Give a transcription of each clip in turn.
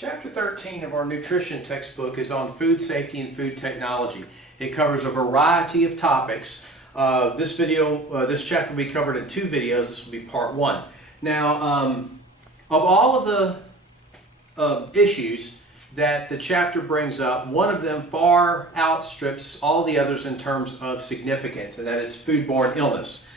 Chapter 13 of our nutrition textbook is on food safety and food technology. It covers a variety of topics. This chapter will be covered in two videos. This will be part one. Now, of all of the issues that the chapter brings up, one of them far outstrips all the others in terms of significance, and that is foodborne illness.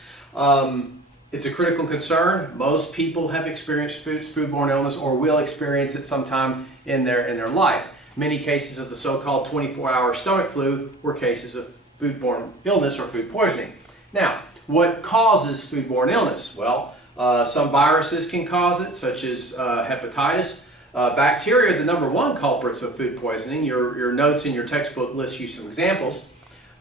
It's a critical concern. Most people have experienced foodborne illness or will experience it sometime in their life. Many cases of the so-called 24-hour stomach flu were cases of foodborne illness or food poisoning. Now, what causes foodborne illness? Well, some viruses can cause it, such as hepatitis. Bacteria are the number one culprits of food poisoning. Your notes in your textbook list you some examples.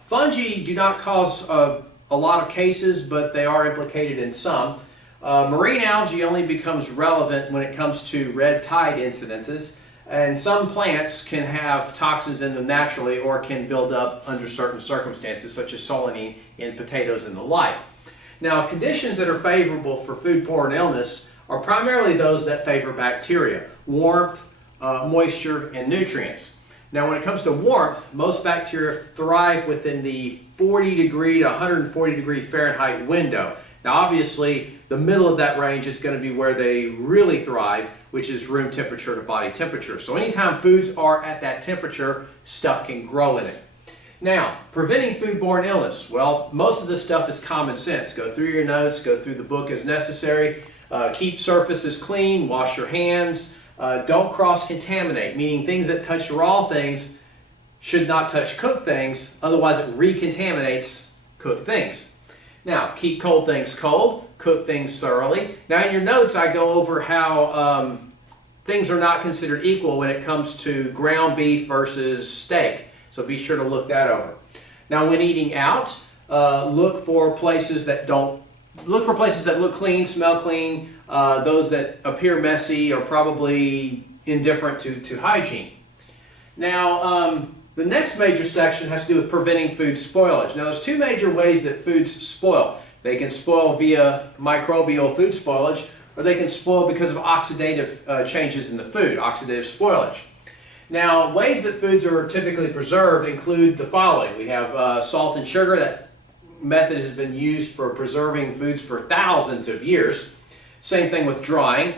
Fungi do not cause a lot of cases, but they are implicated in some. Marine algae only becomes relevant when it comes to red tide incidences, and some plants can have toxins in them naturally or can build up under certain circumstances, such as solanine in potatoes and the like. Now, conditions that are favorable for foodborne illness are primarily those that favor bacteria: warmth, moisture, and nutrients. Now, when it comes to warmth, most bacteria thrive within the 40 degree to 140 degree Fahrenheit window. Now, obviously, the middle of that range is going to be where they really thrive, which is room temperature to body temperature. So anytime foods are at that temperature, stuff can grow in it. Now, preventing foodborne illness. Well, most of this stuff is common sense. Go through your notes, go through the book as necessary. Keep surfaces clean, wash your hands. Don't cross-contaminate, meaning things that touch raw things should not touch cooked things, otherwise it recontaminates cooked things. Now, keep cold things cold, cook things thoroughly. Now, in your notes, I go over how things are not considered equal when it comes to ground beef versus steak, so be sure to look that over. Now, when eating out, look for places that look clean, smell clean. Those that appear messy are probably indifferent to hygiene. Now, the next major section has to do with preventing food spoilage. Now, there's two major ways that foods spoil. They can spoil via microbial food spoilage, or they can spoil because of oxidative changes in the food, oxidative spoilage. Now, ways that foods are typically preserved include the following. We have salt and sugar. That method has been used for preserving foods for thousands of years. Same thing with drying.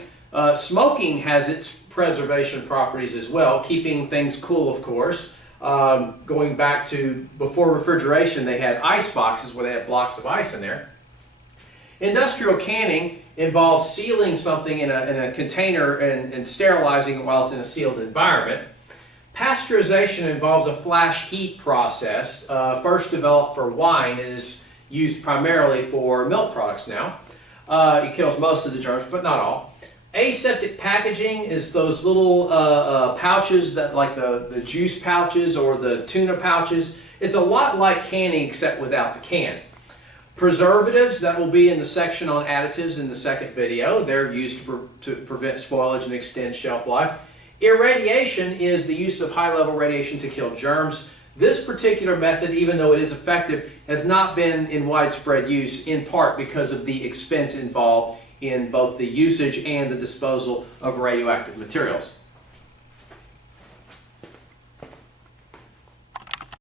Smoking has its preservation properties as well, keeping things cool, of course. Going back to before refrigeration, they had ice boxes where they had blocks of ice in there. Industrial canning involves sealing something in a container and sterilizing it while it's in a sealed environment. Pasteurization involves a flash heat process. First developed for wine, it is used primarily for milk products now. It kills most of the germs, but not all. Aseptic packaging is those little pouches that, like the juice pouches or the tuna pouches. It's a lot like canning except without the can. Preservatives, that will be in the section on additives in the second video. They're used to prevent spoilage and extend shelf life. Irradiation is the use of high-level radiation to kill germs. This particular method, even though it is effective, has not been in widespread use, in part because of the expense involved in both the usage and the disposal of radioactive materials.